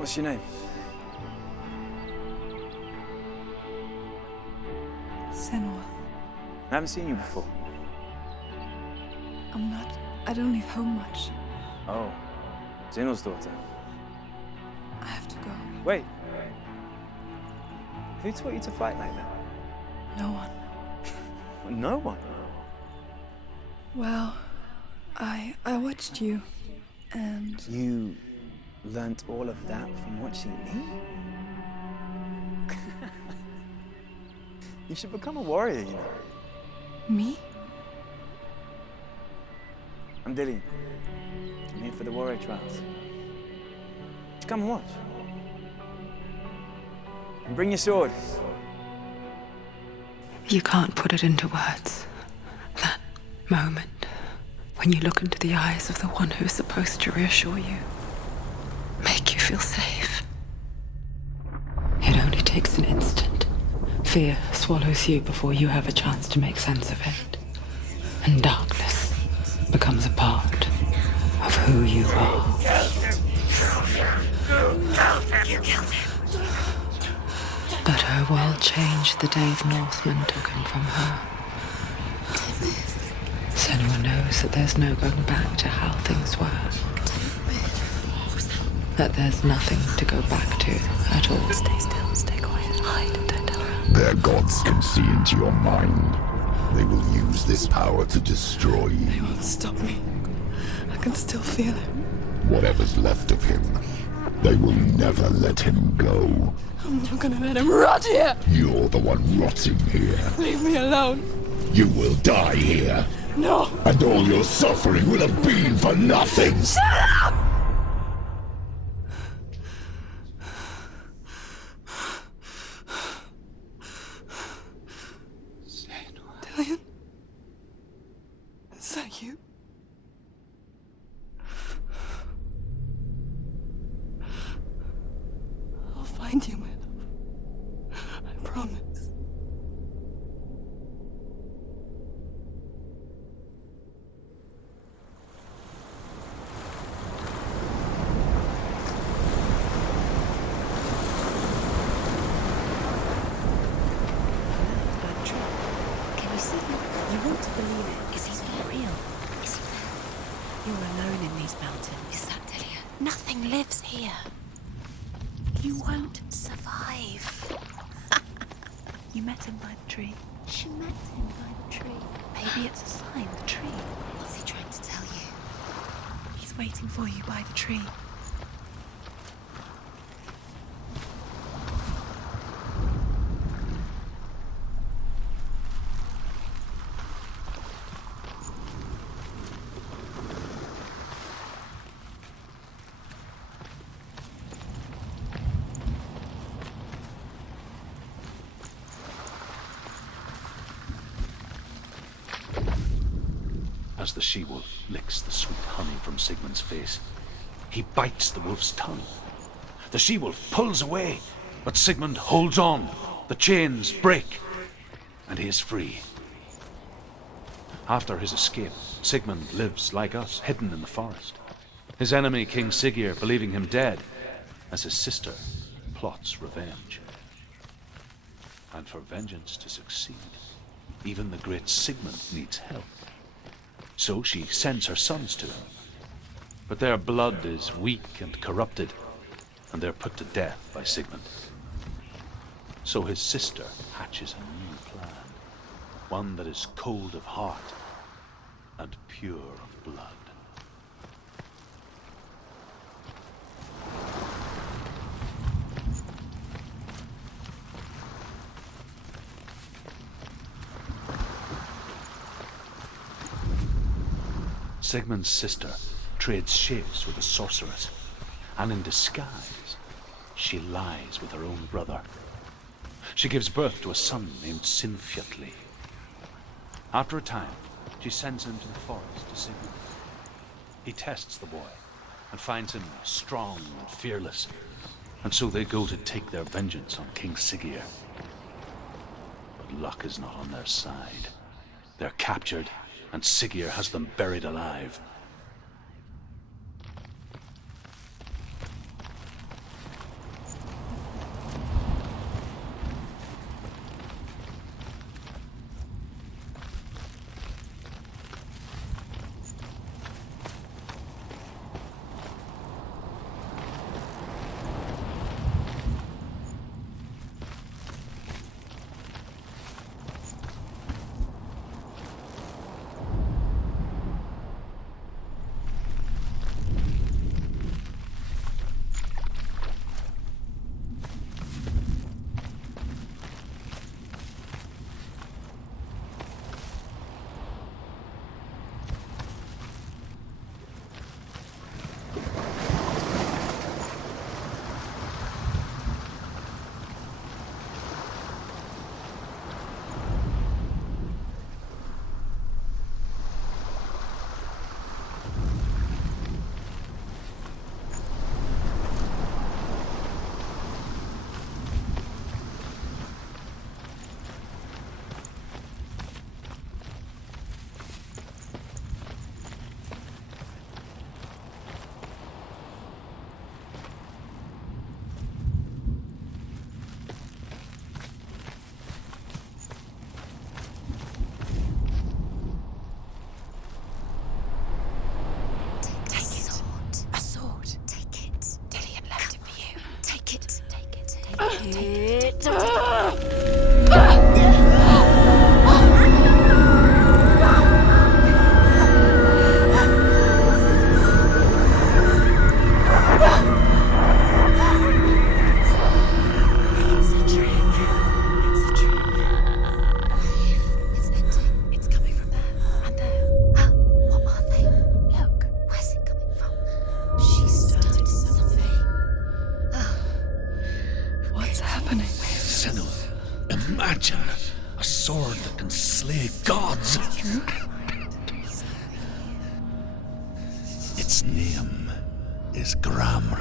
What's your name? Senua. I haven't seen you before. I don't leave home much. Oh, Zenua's daughter. I have to go. Wait. Who taught you to fight like that? No one. No one? Well, I watched you, and... You learnt all of that from watching me? You should become a warrior, you know. Me? I'm Dillian. I'm here for the warrior trials. Just come and watch. And bring your sword. You can't put it into words. That moment, when you look into the eyes of the one who is supposed to reassure you, make you feel safe. It only takes an instant. Fear swallows you before you have a chance to make sense of it. And darkness becomes a part of who you are. You killed him. But her world changed the day the Northmen took him from her. Senua knows that there's no going back to how things were. That there's nothing to go back to at all. Stay still, stay quiet, hide, don't tell her. Their gods can see into your mind. They will use this power to destroy you. They won't stop me. I can still feel it. Whatever's left of him, they will never let him go. I'm not gonna let him rot here! You're the one rotting here. Leave me alone. You will die here. No! And all your suffering will have been for nothing. Shut up! Dillian? Is that you? I'll find you, my love. I promise. You want to believe it. Is he not real? Is he there? You're alone in these mountains. Is that Delia? Nothing lives here. You won't survive. You met him by the tree. She met him by the tree. Maybe it's a sign, the tree. What's he trying to tell you? He's waiting for you by the tree. As the she-wolf licks the sweet honey from Sigmund's face, he bites the wolf's tongue. The she-wolf pulls away, but Sigmund holds on. The chains break, and he is free. After his escape, Sigmund lives like us, hidden in the forest. His enemy, King Siggeir, believing him dead, as his sister plots revenge. And for vengeance to succeed, even the great Sigmund needs help. So she sends her sons to him. But their blood is weak and corrupted, and they're put to death by Sigmund. So his sister hatches a new plan, one that is cold of heart and pure of blood. Sigmund's sister trades shapes with a sorceress, and in disguise, she lies with her own brother. She gives birth to a son named Sinfjotli. After a time, she sends him to the forest to Sigmund. He tests the boy and finds him strong and fearless, and so they go to take their vengeance on King Siggeir. But luck is not on their side. They're captured, and Siggeir has them buried alive. It's ending. It's coming from there and there. What are they? Look, where's it coming from? She started something. What's happening? Senua, imagine a sword that can slay gods. Its name is Gramr.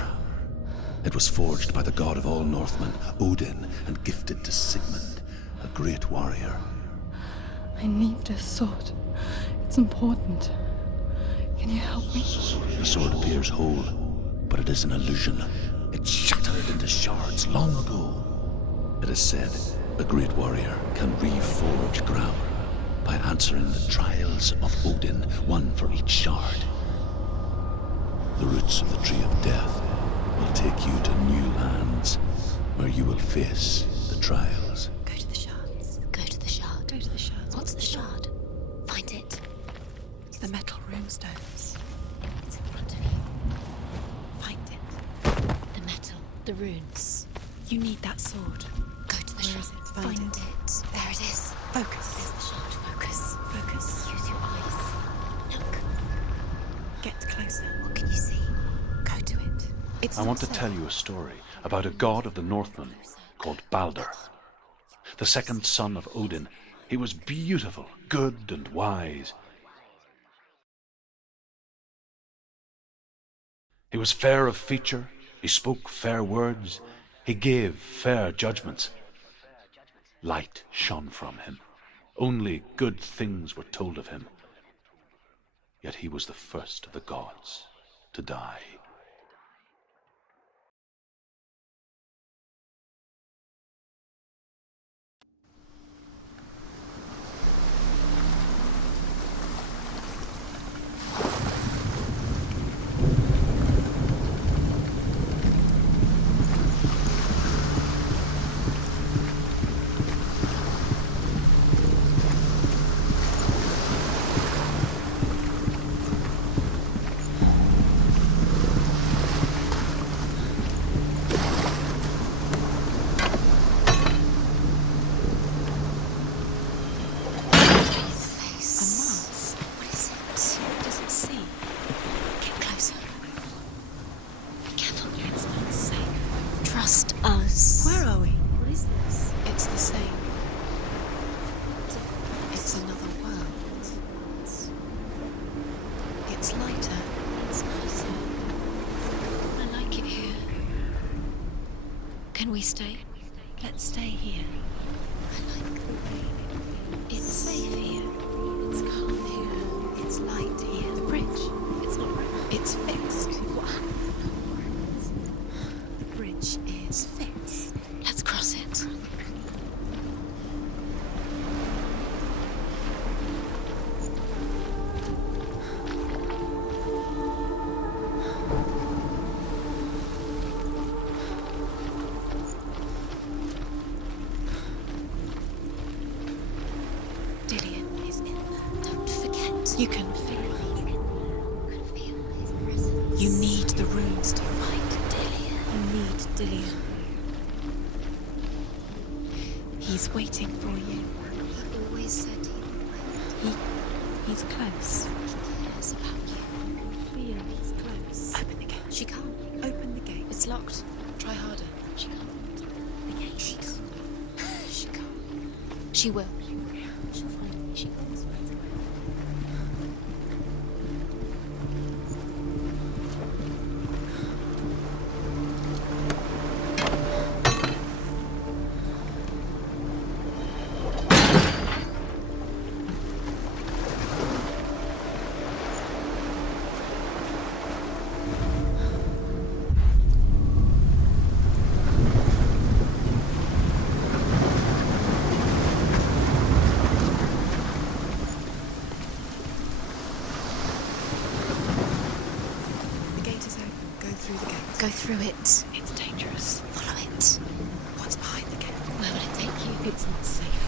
It was forged by the god of all Northmen, Odin, and gifted to Sigmund, a great warrior. I need this sword. It's important. Can you help me? The sword appears whole, but it is an illusion. It shattered into shards long ago. It is said a great warrior can reforge Gramr by answering the trials of Odin, one for each shard. The roots of the Tree of Death will take you to new lands where you will face the trials. Go to the shards. Go to the shard. Go to the shards. What's the shard? Find it. It's the metal runestones. It's in front of you. Find it. The metal. The runes. You need that sword. Go to the Where shard. is it? Find Find it. There it is. Focus. There's the shard. Focus. Focus. Use your eyes. Look. Get closer. What can you see? Go to it. It's I want to not tell safe. you a story about a god of the Northmen called Balder. The second son of Odin. He was beautiful, good, and wise. He was fair of feature, he spoke fair words, he gave fair judgments. Light shone from him. Only good things were told of him. Yet he was the first of the gods to die. Face. A mask. What is it? Does it see? Get closer. Be careful. It's not safe. Trust us. Where are we? What is this? It's the same. It's another world. It's lighter. It's nicer. I like it here. Can we stay? Let's stay here. I like the way it feels. It's safe here. It's calm here. It's light here. The bridge. It's not broken. It's fixed. What happened? The bridge is fixed. Let's cross it. Dillian is in there. Don't forget. You can feel it. You can feel his presence. You need the runes to fight Dillian. You need Dillian. He's waiting for you. He always said he would. He's close. He cares about you. Feel he's close. Open the gate. She can't. Open the gate. It's locked. Try harder. She can't. The gate. She can't. She can't. She will. She'll find me. She always finds a way. The gate is open. Go through the gate. Go through it. It's dangerous. Follow it. What's behind the gate? Where will it take you? It's not safe.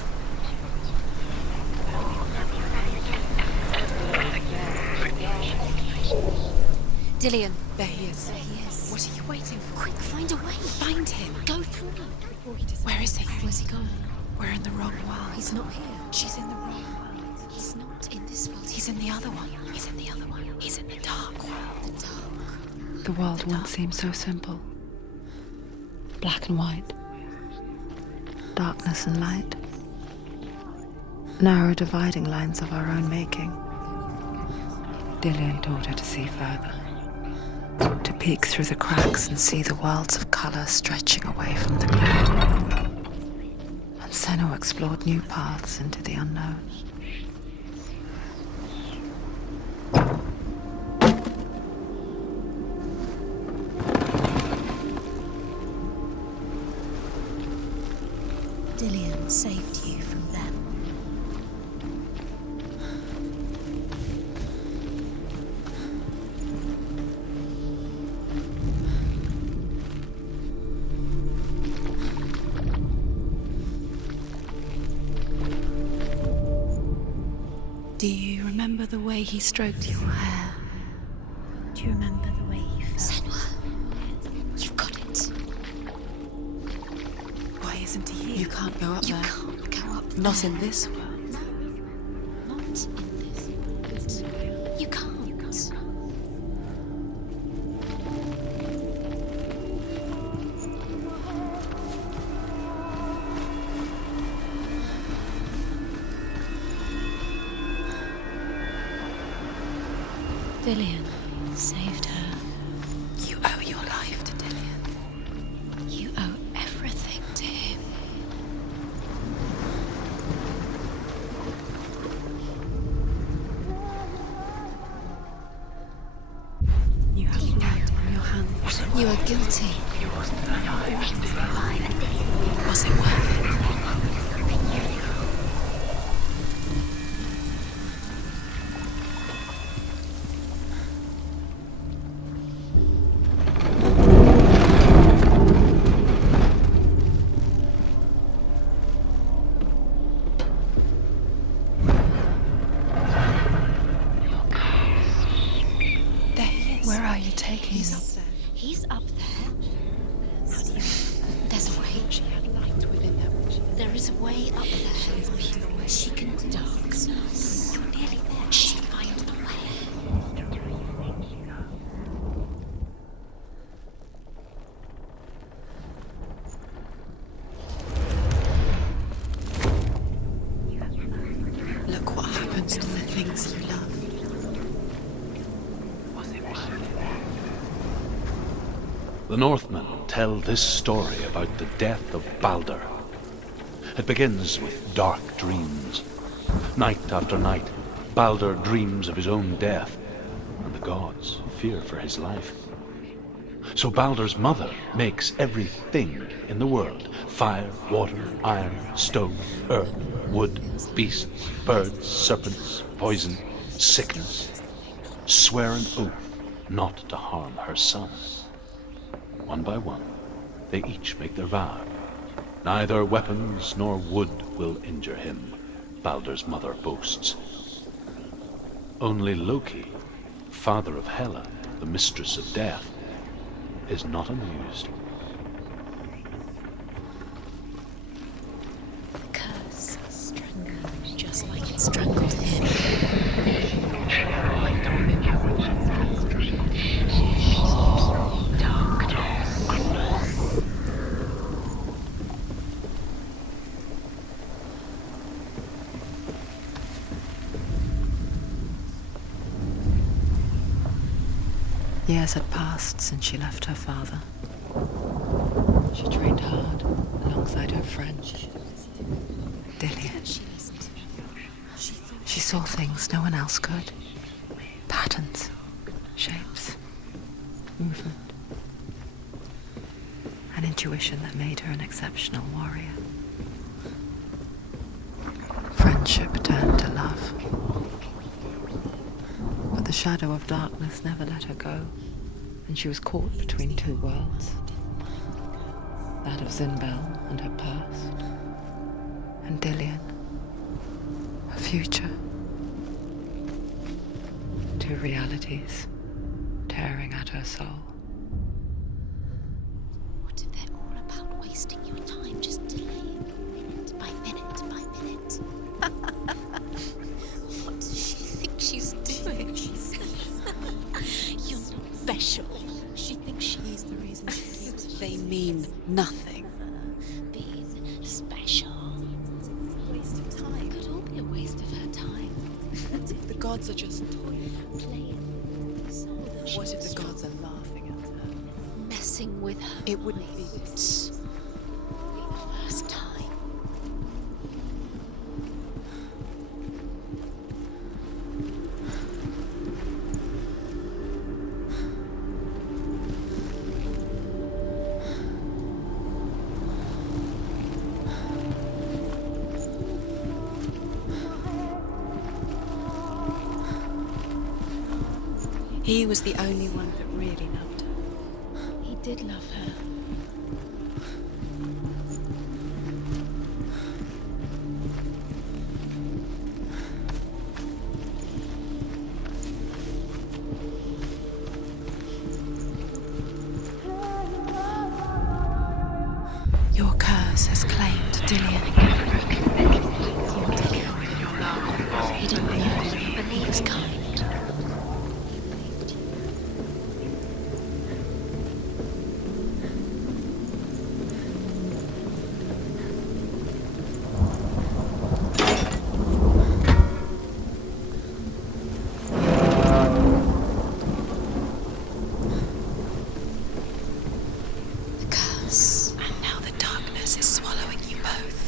Dillion. There he is. There he is. What are you waiting for? Quick, find a way. Find him. Go through. Where is he? Where's he gone? We're in the wrong world. He's not here. She's in the wrong world. He's not in this world. He's in the other one. He's in the other one. He's in the dark world. The dark. The world once seemed so simple. Black and white. Darkness and light. Narrow dividing lines of our own making. Dillion taught her to see further. To peek through the cracks and see the worlds of colour stretching away from the gloom. And Senua explored new paths into the unknown. Dillion saved you from them. Do you remember the way he stroked your hair? Do you remember the way he felt? Senua, you've got it. Why isn't he here? You can't go up there. You can't go up there. Not in this world. No, not in this world. You can't. Dillion saved her. You owe your life to Dillion. You owe everything to him. You have blood on your hands. You are guilty. Was it worth it? Where are you taking He's me? up there. He's up there. How do you... There's a way. She had light within her. There is a way up there. She can darkness. You're nearly there. She'll find the way. Look what happens to the things you love. The Northmen tell this story about the death of Baldur. It begins with dark dreams. Night after night, Baldur dreams of his own death, and the gods fear for his life. So Baldur's mother makes everything in the world: fire, water, iron, stone, earth, wood, beasts, birds, serpents, poison, sickness, swear an oath not to harm her son. One by one, they each make their vow. Neither weapons nor wood will injure him, Baldur's mother boasts. Only Loki, father of Hela, the mistress of death, is not amused. Curse strangled just like it strangled him. Years had passed since she left her father. She trained hard alongside her friend, Dillion. She saw things no one else could. Patterns, shapes, movement. An intuition that made her an exceptional warrior. Friendship turned to love. But the shadow of darkness never let her go, and she was caught between two worlds. That of Zinbel and her past. And Dillian, her future. Two realities tearing at her soul. What if they're all about wasting your time, just delaying minute by minute by minute? What does she think she's doing? You're not special. She thinks she is the reason she keeps. They mean nothing. Being special. Waste of time. Could all be a waste of her time. What if the gods are just toying? Playing. So that she What if was the gods are laughing at her? messing with her? It wouldn't be this. Be the first time. He was the only one that really loved her. He did love her. Your curse has claimed Dillian. He didn't know, but he was kind. The curse. And now the darkness is swallowing you both.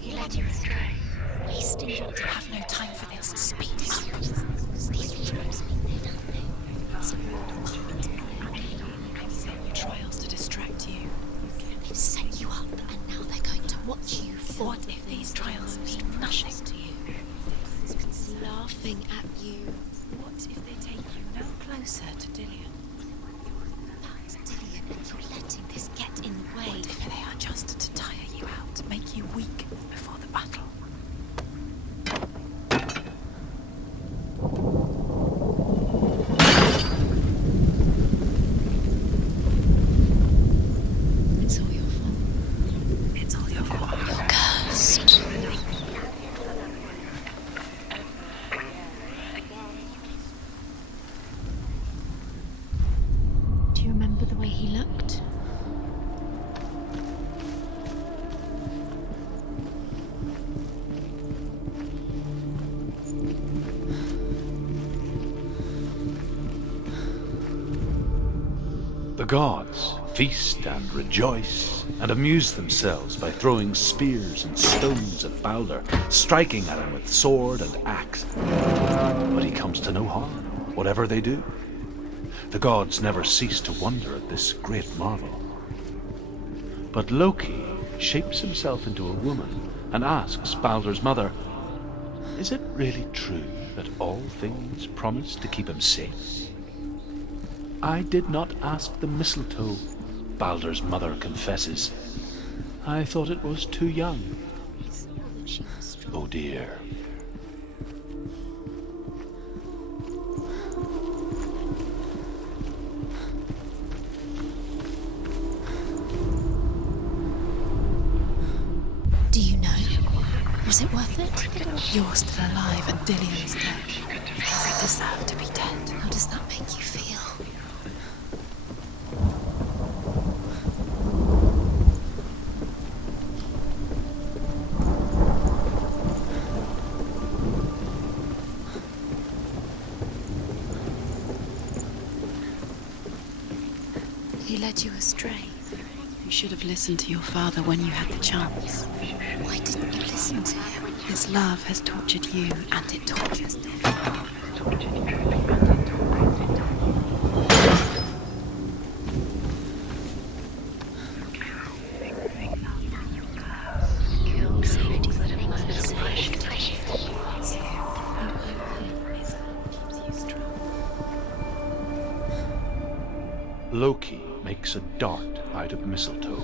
He led you astray. Wasting your time. You have no time for this. Speak up. These traps mean nothing. Your trials to distract you. They've set you up, and now they're going to watch you fall. What if these trials mean nothing to you? Laughing at you. What if they take you no closer to Dillian? That's Dillian, and you're letting this get in the way. What if they are just to tire you out, make you weak before the battle? It's all your fault. It's all your fault. You're cursed. Do you remember the way he looked? The gods feast and rejoice and amuse themselves by throwing spears and stones at Balder, striking at him with sword and axe. But he comes to no harm, whatever they do. The gods never cease to wonder at this great marvel. But Loki shapes himself into a woman and asks Balder's mother, "Is it really true that all things promise to keep him safe?" "I did not ask the mistletoe," Balder's mother confesses. "I thought it was too young." Oh dear. Do you know? Was it worth it? You're still alive and Dillian's dead. Because he deserved to be dead. How does that make you feel? He led you astray. You should have listened to your father when you had the chance. Why didn't you listen to him? His love has tortured you, and it tortures them. Loki makes a dart out of mistletoe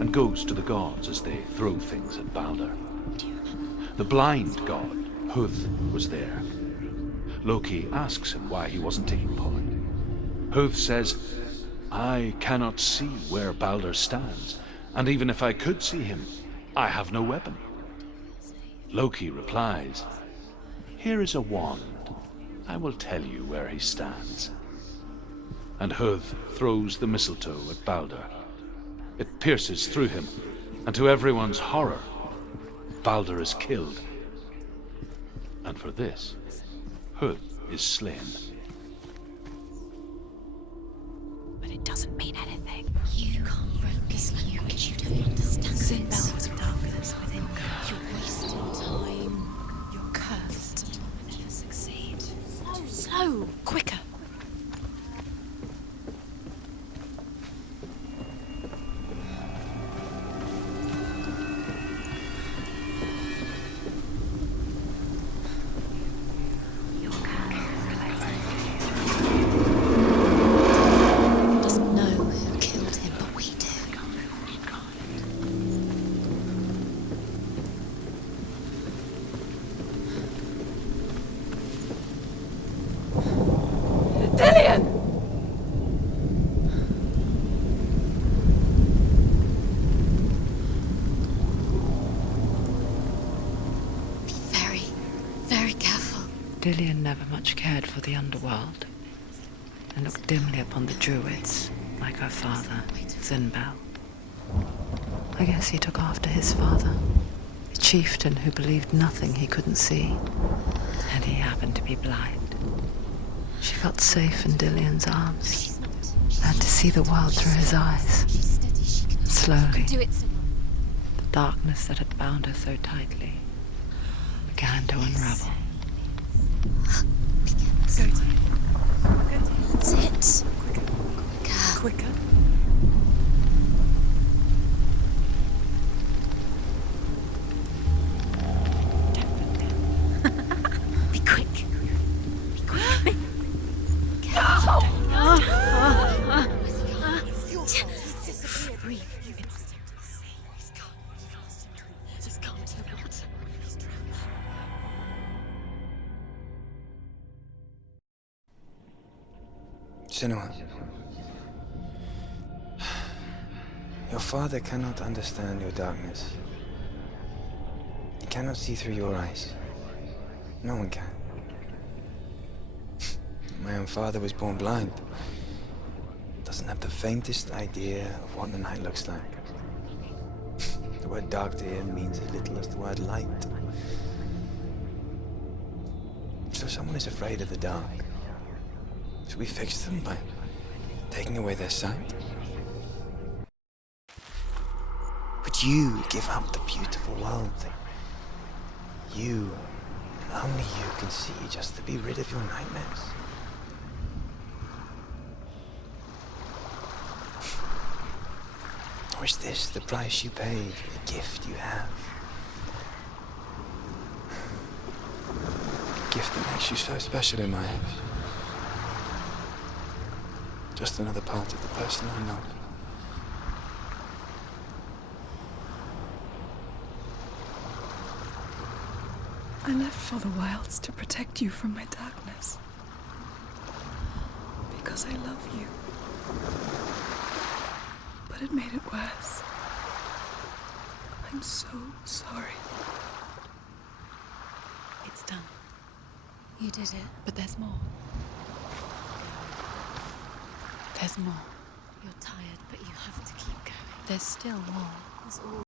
and goes to the gods as they throw things at Balder. The blind god, Huth, was there. Loki asks him why he wasn't taking part. Huth says, "I cannot see where Balder stands, and even if I could see him, I have no weapon." Loki replies, "Here is a wand. I will tell you where he stands." And Huth throws the mistletoe at Balder. It pierces through him, and to everyone's horror, Balder is killed. And for this, Huth is slain. But it doesn't mean anything. You can't focus like you don't understand. Sinbel was darkness within you. You're wasting time. You're cursed. You'll never succeed. Slow, quicker. Dillion never much cared for the underworld, and looked dimly upon the druids, like her father, Sinbel. I guess he took after his father, a chieftain who believed nothing he couldn't see, and he happened to be blind. She felt safe in Dillion's arms, and to see the world through his eyes. Slowly, the darkness that had bound her so tightly began to unravel. That's it. Quicker. Be quick. Be quick. Breathe. He's gone. He's gone to the water. Senua, your father cannot understand your darkness. He cannot see through your eyes. No one can. My own father was born blind. Doesn't have the faintest idea of what the night looks like. The word dark to him means as little as the word light. So someone is afraid of the dark. Should we fix them by taking away their sight? Would you give up the beautiful world that you, and only you, can see just to be rid of your nightmares? Or is this the price you pay for the gift you have? A gift that makes you so special in my eyes. Just another part of the person I know. I left for the wilds to protect you from my darkness. Because I love you. But it made it worse. I'm so sorry. It's done. You did it. But there's more. There's more. You're tired, but you have to keep going. There's still more. There's always